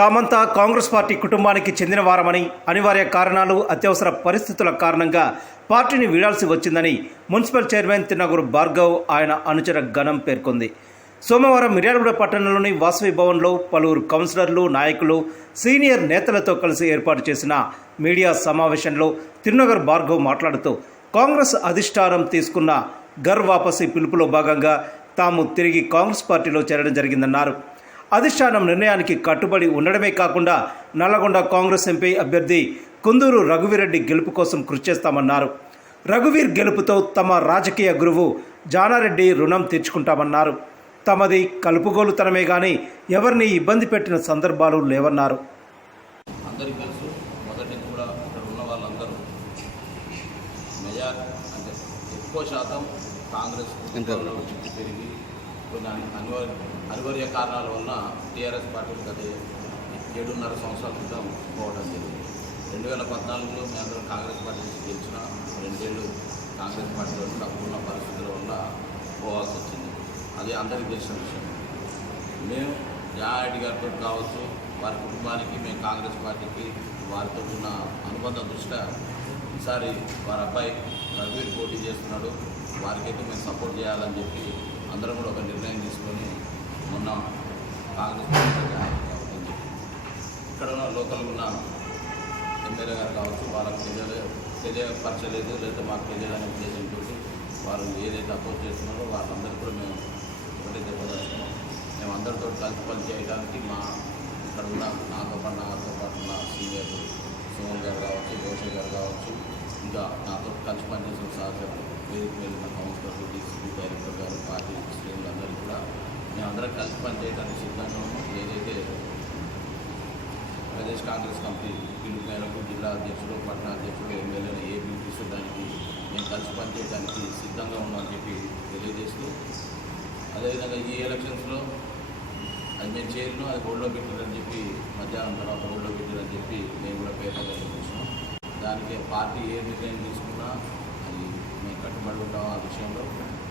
తామంతా Congress party కుటుంబానికి చెందిన వారమని, అనివార్య కారణాలు, అత్యవసర పరిస్థితుల కారణంగా పార్టీని వీడాల్సి వచ్చిందని మున్సిపల్ చైర్మన్ తిన్నగురు భార్గవ్ ఆయన అనుచర గణం పేర్కొంది. సోమవారం మిర్యాలగూడ పట్టణంలోని వాసవి భవన్లో పలువురు కౌన్సిలర్లు, నాయకులు, సీనియర్ నేతలతో కలిసి ఏర్పాటు చేసిన మీడియా సమావేశంలో తిన్నగురు భార్గవ్ మాట్లాడుతూ కాంగ్రెస్ అధిష్టానం తీసుకున్న ఘర్ వాపసీ పిలుపులో భాగంగా తాము తిరిగి కాంగ్రెస్ పార్టీలో చేరడం జరిగిందన్నారు. అధిష్టానం నిర్ణయానికి కట్టుబడి ఉండడమే కాకుండా నల్లగొండ కాంగ్రెస్ ఎంపీ అభ్యర్థి కుందూరు రఘువీరెడ్డి గెలుపు కోసం కృషి చేస్తామన్నారు. రఘువీర్ గెలుపుతో తమ రాజకీయ గురువు జానారెడ్డి రుణం తీర్చుకుంటామన్నారు. తమది కలుపుగోలుతనమే కానీ ఎవరిని ఇబ్బంది పెట్టిన సందర్భాలు లేవన్నారు. అందరికీ తెలుసు, మొదటి నుంచి కూడా ఇక్కడ ఉన్న వాళ్ళందరూ అంటే ఎక్కువ శాతం కాంగ్రెస్ చుట్టూ పెరిగి కొన్ని అనివార్య కారణాల వలన టీఆర్ఎస్ పార్టీకి గత 7.5 సంవత్సరాల క్రితం పోవడం జరిగింది. 2014లో మేమందరం కాంగ్రెస్ పార్టీ నుంచి గెలిచిన 2 ఏళ్ళు కాంగ్రెస్ పార్టీలో అప్పుడున్న పరిస్థితుల వల్ల పోవాల్సి వచ్చింది. అది అందరికీ తెలిసిన విషయం. మేము జానారెడ్డి గారితో కావచ్చు, వారి కుటుంబానికి, మేము కాంగ్రెస్ పార్టీకి వారితో ఉన్న అనుబంధం దృష్ట్యా ఈసారి వారి అబ్బాయి రఘువీర్ పోటీ చేస్తున్నాడు, వారికైతే మేము సపోర్ట్ చేయాలని చెప్పి అందరం కూడా ఒక నిర్ణయం తీసుకొని మొన్న కాంగ్రెస్ పార్టీ జాయిన్ చెప్పి ఇక్కడ ఉన్న లోకల్ ఉన్న ఎమ్మెల్యే గారు కావచ్చు, వాళ్ళకి తెలియపరచలేదు, లేదా మాకు తెలియదనే ఉద్దేశంతో వారు ఏదైతే అపోజ్ చేస్తున్నారో వాళ్ళందరూ కూడా మేము ఒకటైతే పదార్థం మేము అందరితో కలిసి పని చేయడానికి ఇక్కడ ఉన్న నాతో పాటు ఉన్న సీనియర్ సోమన్ గారు కావచ్చు, గోషే గారు కావచ్చు, ఇంకా నాతో కలిసి పనిచేసిన సహచరులు, వేదిక మీద ఉన్న కౌన్సిలర్లు, డీసీపీ డైరెక్టర్ గారు, పార్టీ శ్రేణులందరూ కూడా మేమందరం కలిసి పనిచేయడానికి సిద్ధంగా ఉన్నాం. ఏదైతే ప్రదేశ్ కాంగ్రెస్ కమిటీ పిలుపు మేరకు జిల్లా అధ్యక్షులు, పట్టణ అధ్యక్షులు, ఎమ్మెల్యేలు ఏ పిలిపిస్తే దానికి మేము కలిసి పనిచేయడానికి సిద్ధంగా ఉన్నామని చెప్పి తెలియజేస్తూ, అదేవిధంగా ఈ ఎలక్షన్స్లో అది మేము చేయను, అది హోల్డ్లో పెట్టారని చెప్పి మధ్యాహ్నం తర్వాత హోల్డ్లో పెట్టారని చెప్పి మేము కూడా పేపర్గా చూసినాం. దానికి పార్టీ ఏ నిర్ణయం తీసుకున్నా అది మేము కట్టుబడి ఉంటాం. ఆ విషయంలో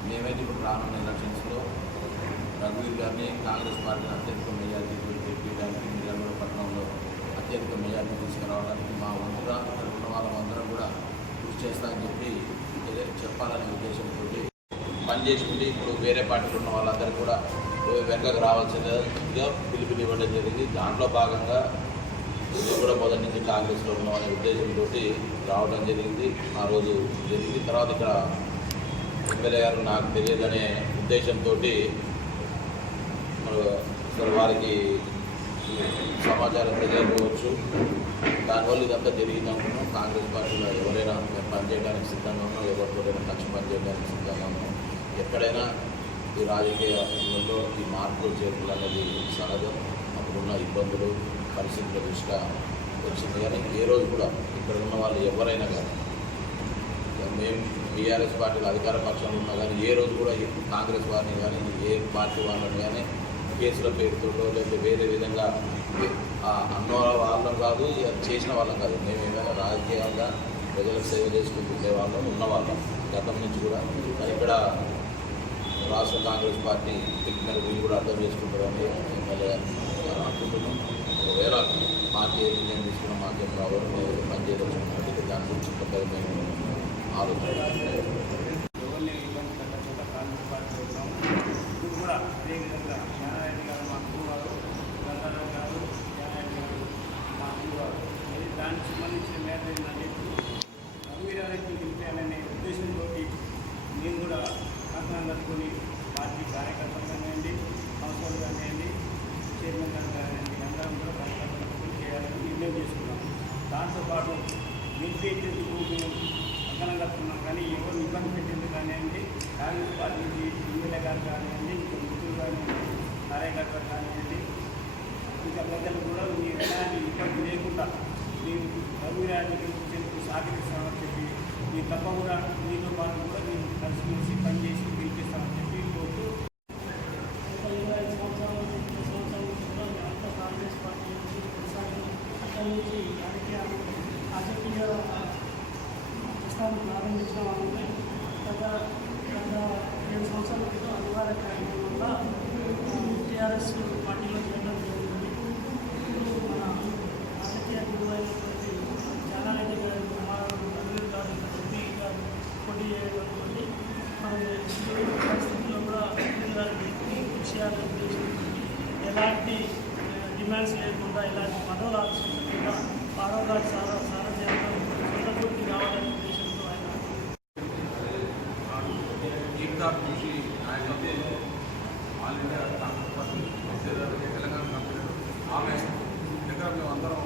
మేమైతే ఇప్పుడు రానున్న ఎలక్షన్స్లో రఘువీర్ గారిని కాంగ్రెస్ పార్టీని అత్యధిక మెజార్టీ తెప్పించడానికి, మిర్యాలగూడ పట్టణంలో అత్యధిక మెజార్టీ తీసుకురావడానికి మా వంతుగా ఇక్కడ ఉన్న వాళ్ళందరం కూడా కృషి చేస్తామని చెప్పి చెప్పాలనే ఉద్దేశంతో పనిచేసుకుంటే ఇప్పుడు వేరే పార్టీలు ఉన్న వాళ్ళందరూ కూడా వెనకకు రావాల్సిందిగా పిలుపునివ్వడం జరిగింది. దాంట్లో భాగంగా ఇది కూడా మొదటి నుంచి కాంగ్రెస్లో ఉన్నామనే ఉద్దేశంతో రావడం జరిగింది. ఆ రోజు జరిగింది. తర్వాత ఇక్కడ ఎమ్మెల్యే గారు నాకు తెలియదనే ఉద్దేశంతో వారికి సమాచారం తెలియకపోవచ్చు. దానివల్ల ఇదంతా జరిగిందనుకున్నాం. కాంగ్రెస్ పార్టీలో ఎవరైనా పనిచేయడానికి సిద్ధంగా ఉన్నాం, ఎవరితోనైనా కలిసి పనిచేయడానికి సిద్ధంగా ఉన్నాం. ఎక్కడైనా ఈ రాజకీయాలలో ఈ మార్పులు చేర్పులు అనేది సహజం. అప్పుడున్న ఇబ్బందులు, పరిస్థితుల దృష్ట్యా వచ్చింది. కానీ ఏ రోజు కూడా ఇక్కడ ఉన్న వాళ్ళు ఎవరైనా కానీ, మేము టీఆర్ఎస్ పార్టీలో అధికార పక్షంలో ఉన్నా కానీ ఏ రోజు కూడా కాంగ్రెస్ వారిని కానీ ఏ పార్టీ వాళ్ళని కానీ కేసుల పేరుతో లేదా వేరే విధంగా అన్న వాళ్ళం కాదు, చేసిన వాళ్ళం కాదు. మేము ఏమైనా రాజకీయంగా ప్రజలకు సేవ చేసుకుంటూ ఉండేవాళ్ళం, ఉన్నవాళ్ళం గతం నుంచి కూడా. ఇక్కడ రాష్ట్ర కాంగ్రెస్ పార్టీ చెప్పిన వీళ్ళు కూడా అర్థం చేసుకుంటారని ఎమ్మెల్యే అనుకుంటున్నాం. ఒకవేళ పార్టీ ఏ నిర్ణయం తీసుకున్నా మాకేం కావాలి, మేము పనిచేయదలుచుకున్నట్టు దాని గురించి కొత్తగా మేము ఆలోచన దానికి సంబంధించిన మేర ఏంటంటే రఘువీరారెడ్డి గెలిపాలనే ఉద్దేశంతో మేము కూడా కంకణం కట్టుకొని పార్టీ కార్యకర్తలు కానివ్వండి, కౌన్సిలర్లు కానివ్వండి, చైర్మన్ గారు కానివ్వండి, అందరం కూడా కార్యకర్తలు చేయాలని నిర్ణయం చేసుకున్నాం. దాంతోపాటు నిలిపేసేందుకు మేము కంకణం కట్టుకున్నాం. కానీ ఎవరు ఇబ్బంది పెట్టేందుకు కానివ్వండి, కాంగ్రెస్ పార్టీ నుంచి ఎమ్మెల్యే గారు కానివ్వండి, ఇంకా మిత్రులు కానివ్వండి, కార్యకర్తలు కానివ్వండి, ఇంకా ప్రజలు కూడా మీ విధానాన్ని ఇబ్బంది లేకుండా మేము రఘువీరారెడ్డి గెలిపించేందుకు సహకరిస్తామని చెప్పి మీ తప్పకుండా మీతో పాటు కూడా మేము కలిసిమెలిసి పనిచేసి గెలిపిస్తామని చెప్పి కోరుతూ 25 సంవత్సరాల అంతా కాంగ్రెస్ పార్టీ నుంచి కొనసాగి అక్కడి నుంచి రాజకీయ ప్రస్థానం ప్రారంభించిన వాళ్ళని గత 7 సంవత్సరాల క్రితం అనివార్య కారణం వల్ల టీఆర్ఎస్ పార్టీలో చేరడం జరిగింది. ఇప్పుడు చేయడంతో మనం ఈ పరిస్థితుల్లో కూడా విషయాలు ఎలాంటి డిమాండ్స్ లేకుండా ఎలాంటి పదవులు ఆలోచించకుండా ఆరోగ్యాలు సారథ్యంలో సొంత పూర్తి కావాలనే ఉద్దేశంతో ఆయన ఏకతా కృషి నాయకత్వంలో all India Congress party Telangana కంపెనీలు ఆగస్ట్ దగ్గర మేమందరం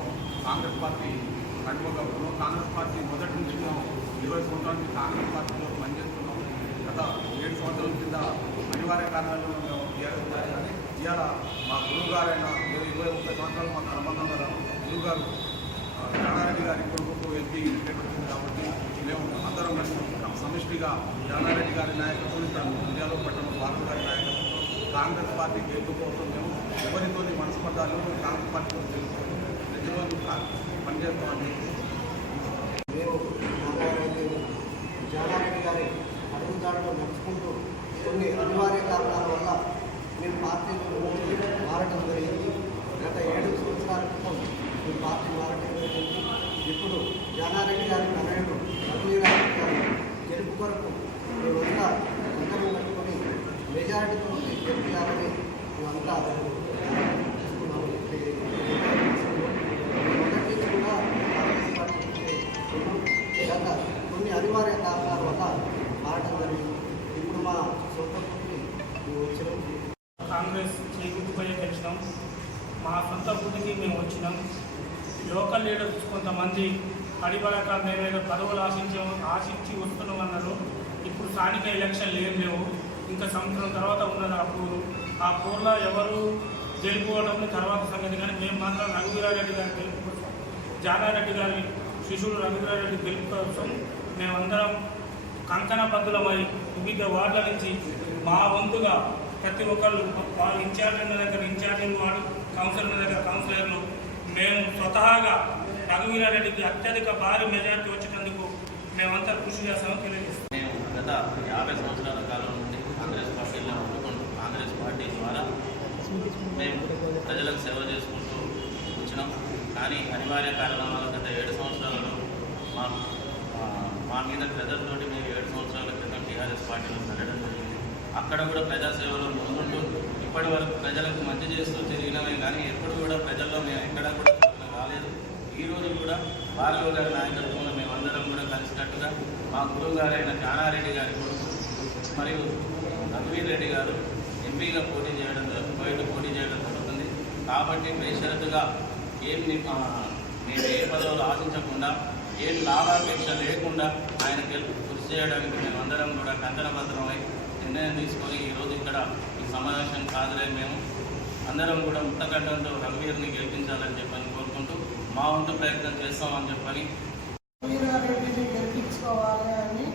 కాంగ్రెస్ పార్టీ కట్టుకోగలుగుతున్నాం. కాంగ్రెస్ పార్టీ మొదటి నుంచి మేము 20 సంవత్సరాల నుంచి కాంగ్రెస్ పార్టీలో పనిచేస్తున్నాం. గత 7 సంవత్సరాల కింద అనివార్య కారణాలు మేము టీఆర్ఎస్ కానీ ఇవాళ మా గురువు గారైన 20-30 సంవత్సరాలు మాకు అనుబంధం గల గురువు గారు జానారెడ్డి గారి కొడుకు ఎంపీ టికెట్ వచ్చింది కాబట్టి మేము అందరం కలిసి సమిష్టిగా జానారెడ్డి గారి నాయకత్వం ఇండియాలో పట్టణ భారత గారి నాయకత్వంలో కాంగ్రెస్ పార్టీ గెలుపు కోసం మేము ఎవరితోని మనస్పర్ధాలు కాంగ్రెస్ పార్టీతో తెలుసుకొని ప్రతిరోజు పనిచేస్తామని మేము జానారెడ్డి గారి అడుగుదాడులో నడుచుకుంటూ కొన్ని అనివార్య కారణాల వల్ల మేము పార్టీలో మారడం జరిగింది. గత 7 సంవత్సరాల క్రితం మేము పార్టీ మారడం జరిగింది. ఇప్పుడు జానారెడ్డి గారి తనయుడు రఘువీరారెడ్డి గారి గెలుపు కొరకు మేమంతా అందరం కట్టుకొని మెజారిటీతో గెలిపించాలని మేమంతా తీసుకున్నాము. మొదటి కూడా కాంగ్రెస్ పార్టీ గత కొన్ని అనివార్య కారణాల వల్ల మారడం జరిగింది. ఇప్పుడు మా సొంత పూర్తి వచ్చినాం. కాంగ్రెస్ చేకూర్చుపోయే గెలిచినాం. మా సొంత పూర్తికి మేము వచ్చినాం. లోకల్ లీడర్స్ కొంతమంది అడిబడక మేమేదో పదవులు ఆశించి వస్తున్నామన్నారు. ఇప్పుడు స్థానిక ఎలక్షన్లు ఏం లేవు. ఇంకా సంవత్సరం తర్వాత ఉన్నది ఆ పోర్లో ఎవరు గెలుపుకోవడం తర్వాత సంగతి. కానీ మేము మాత్రం రఘువీరారెడ్డి గారి గెలుపు కోసం, జానారెడ్డి గారి శిష్యుడు రఘువీరారెడ్డి గెలుపు కోసం మేమందరం కంకణబద్ధులమై వివిధ వార్డుల నుంచి మా వంతుగా ప్రతి ఒక్కళ్ళు వాళ్ళ ఇన్ఛార్జీల దగ్గర ఇన్ఛార్జీలు, వార్డు కౌన్సిలర్ల దగ్గర కౌన్సిలర్లు, మేము స్వతహాగా రఘువీరారెడ్డికి అత్యధిక భారీ మెజారిటీ వచ్చినందుకు మేమంతా కృషి చేస్తామని తెలియజేస్తాం. మేము గత 50 సంవత్సరాల కాలం నుండి కాంగ్రెస్ పార్టీలో ఉండుకుంటూ కాంగ్రెస్ పార్టీ ద్వారా మేము ప్రజలకు సేవ చేసుకుంటూ వచ్చినాం. కానీ అనివార్య కారణాల వల్ల గత 7 సంవత్సరాలలో మా మీద ప్రజలతోటి మేము 7 సంవత్సరాల క్రితం టీఆర్ఎస్ పార్టీలో పెట్టడం జరిగింది. అక్కడ కూడా ప్రజాసేవలో ముందుంటూ ఇప్పటి వరకు ప్రజలకు మంచి చేస్తూ తిరిగినమే కానీ ఎప్పుడు కూడా ప్రజల్లో మేము ఎక్కడా కూడా రాలేదు. ఈరోజు కూడా భార్గవ గారి నాయకత్వంలో మేమందరం కూడా కలిసినట్టుగా మా గురువు గారైన జానారెడ్డి గారి కొడుకు మరియు రఘువీర్ రెడ్డి గారు ఎంపీగా పోటీ చేయడం జరుగుతుంది. కాబట్టి బేషరతుగా మేము ఏ పదవులు ఆశించకుండా ఏం లాభాపేక్ష లేకుండా ఆయన గెలుపు కృషి చేయడానికి మేమందరం కూడా కంకణబద్ధమై నిర్ణయం తీసుకొని ఈరోజు ఇక్కడ ఈ సమావేశానికి హాజరై మేము అందరం కూడా ముట్టగడ్డంతో రఘువీర్ని గెలిపించాలని చెప్పని కోరుకుంటూ మా వంతు ప్రయత్నం చేస్తామని చెప్పని రఘువీరారెడ్డిని గెలిపించుకోవాలి అని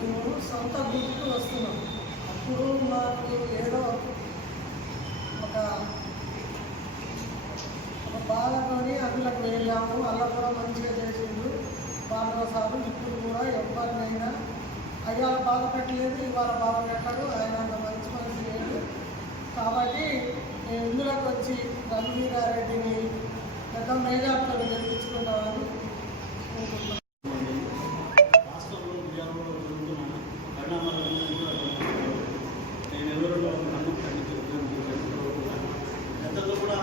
మేము సొంత గుర్తుకు వస్తున్నాం. అప్పుడు మాకు ఏదో ఒక బాధతోని అందులోకి వెళ్ళాము. అలా కూడా మంచిగా చేసిండు భార్గవ సారు. ఇప్పుడు కూడా ఎవరినైనా అయ్యాల బాధ పెట్టలేదు, ఇవాళ బాధ పెట్టడు. ఆయన అంత మంచి మనిషి లేదు. కాబట్టి నేను ఇందులోకి వచ్చి రఘువీరారెడ్డిని పెద్ద మేజార్తో గెలిపించుకుంటామని అనుకుంటున్నాను. రాష్ట్రంలో విజయాలలో జరుగుతున్న పరిణామాలను కూడా నేను ఎవరిలో నన్ను గతంలో కూడా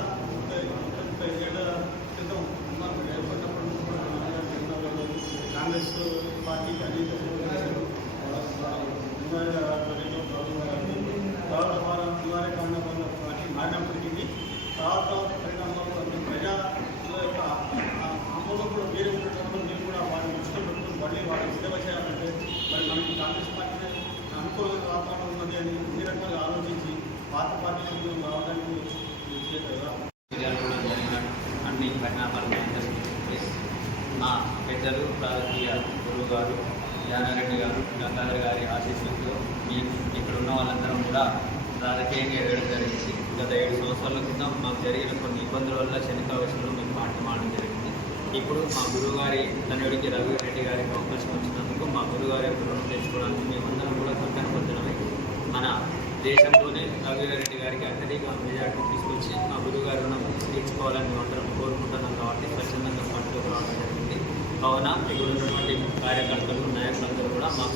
35 ఏళ్ల క్రితం అన్నారు ఏర్పడినప్పటి నుంచి కూడా కాంగ్రెస్ పార్టీకి అనేక నివారణ కారణం వల్ల పార్టీ మారినప్పటికీ తర్వాత పరిణామాలు ప్రజల యొక్క ఆమోదం కూడా వేరే ఉండటంలో మేము కూడా వారిని దృష్టిలో పెట్టుకుని మళ్ళీ వాళ్ళకి సేవ చేయాలంటే మరి మనకి కాంగ్రెస్ పార్టీ అనుకూలమైన వాతావరణం ఉన్నది అని ఈ రకంగా ఆలోచించి పాత పార్టీలకు రావడానికి కదా జరిగిన అన్ని పరిణామాలను మా పెద్దలు రాజకీయ గురువు గారు జానారెడ్డి గారు గంగాధర్ గారి ఆశీస్సులతో ఇక్కడ ఉన్న వాళ్ళందరం కూడా రాజకీయంగా ఎదగడం జరిగింది. గత 7 సంవత్సరాల క్రితం మాకు జరిగిన కొన్ని ఇబ్బందుల వల్ల శనికావేశంలో మేము పార్టీ మారడం జరిగింది. ఇప్పుడు మా గురువుగారి తనయుడికి రఘువీరెడ్డి గారికి అవకాశం వచ్చినందుకు మా గురువుగారి రుణం తెచ్చుకోవడానికి మేమందరం కూడా కంకణబద్ధమై మన దేశంలోనే రఘువీరెడ్డి గారికి అత్యధిక మెజార్టీ తీసుకొచ్చి మా గురువుగారి రుణం తీర్చుకోవాలని మేమందరం కోరుకుంటున్నాం. కాబట్టి స్వచ్ఛందంగా పార్టీలోకి రావడం జరిగింది. కావున ఇక్కడ ఉన్నటువంటి కార్యకర్తలు నాయకులందరూ కూడా మాకు